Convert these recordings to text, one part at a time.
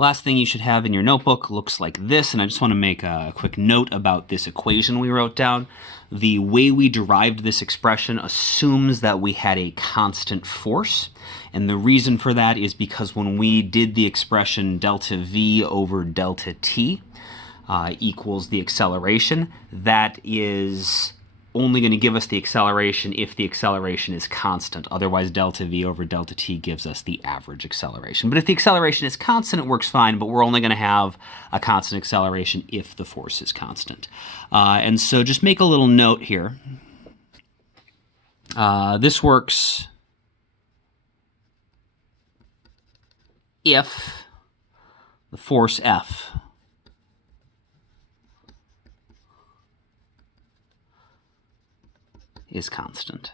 Last thing you should have in your notebook looks like this, and I just want to make a quick note about this equation we wrote down. The way we derived this expression assumes that we had a constant force, and the reason for that is because when we did the expression delta v over delta t equals the acceleration, that is only going to give us the acceleration if the acceleration is constant. Otherwise, delta v over delta t gives us the average acceleration. But if the acceleration is constant, it works fine, but we're only going to have a constant acceleration if the force is constant. And so just make a little note here. This works if the force F is constant.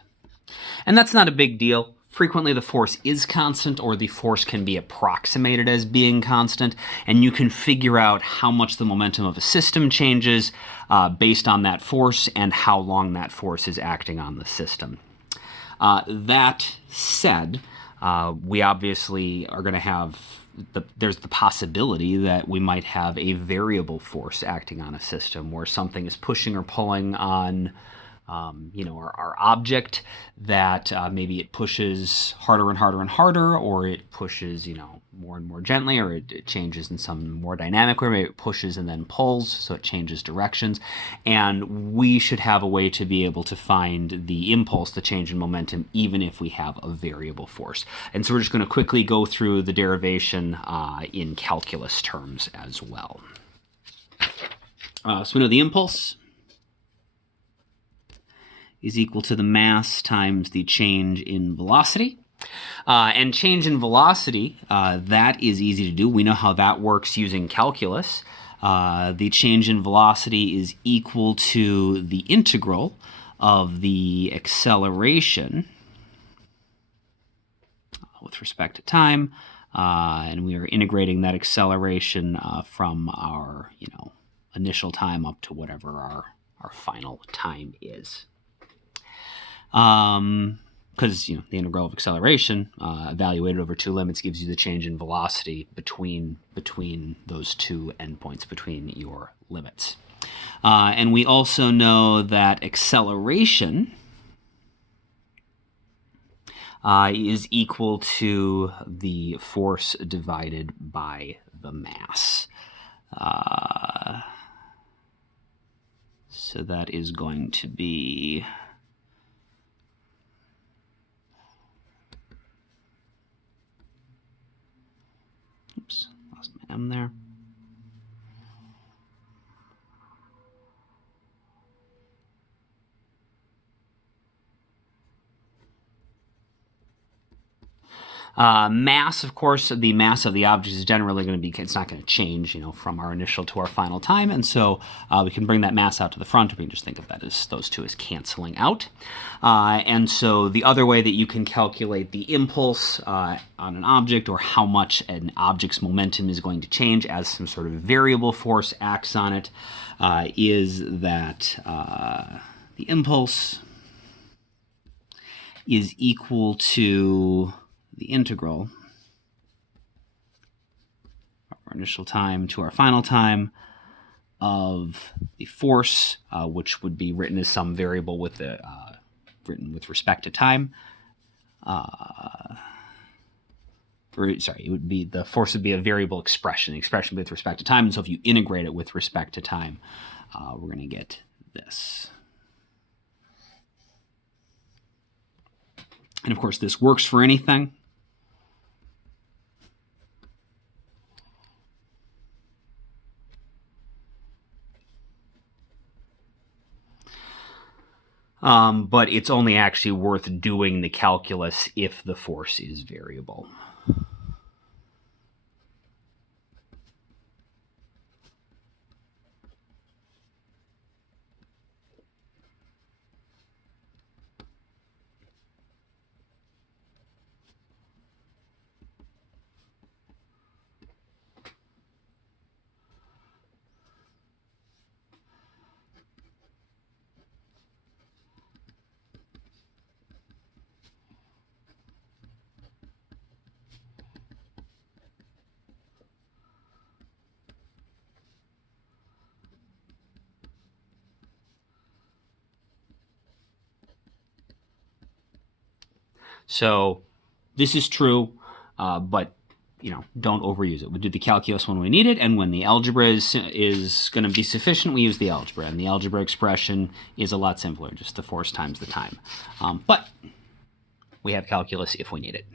And that's not a big deal. Frequently the force is constant, or the force can be approximated as being constant, and you can figure out how much the momentum of a system changes based on that force and how long that force is acting on the system. That said, we obviously are going to have there's the possibility that we might have a variable force acting on a system where something is pushing or pulling on our object, that maybe it pushes harder and harder and harder, or it pushes, more and more gently, or it changes in some more dynamic way. Maybe it pushes and then pulls, so it changes directions. And we should have a way to be able to find the impulse, the change in momentum, even if we have a variable force. And so we're just going to quickly go through the derivation in calculus terms as well. So we know the impulse is equal to the mass times the change in velocity. And change in velocity, that is easy to do. We know how that works using calculus. The change in velocity is equal to the integral of the acceleration with respect to time. And we are integrating that acceleration from our initial time up to whatever our final time is. Because the integral of acceleration evaluated over two limits gives you the change in velocity between those two endpoints, between your limits. And we also know that acceleration is equal to the force divided by the mass. So that is going to be... Oops, lost my M there. Mass, of course, the mass of the object is generally going to be, it's not going to change, from our initial to our final time. And so we can bring that mass out to the front, or we can just think of that as those two as canceling out. And so the other way that you can calculate the impulse on an object, or how much an object's momentum is going to change as some sort of variable force acts on it, is that the impulse is equal to the integral of our initial time to our final time of the force, which would be written as some variable with the written with respect to time. It would be, the force would be a variable expression. The expression with respect to time, and so if you integrate it with respect to time, we're going to get this. And of course, this works for anything. But it's only actually worth doing the calculus if the force is variable. So this is true, but don't overuse it. We do the calculus when we need it, and when the algebra is going to be sufficient, we use the algebra. And the algebra expression is a lot simpler, just the force times the time. But we have calculus if we need it.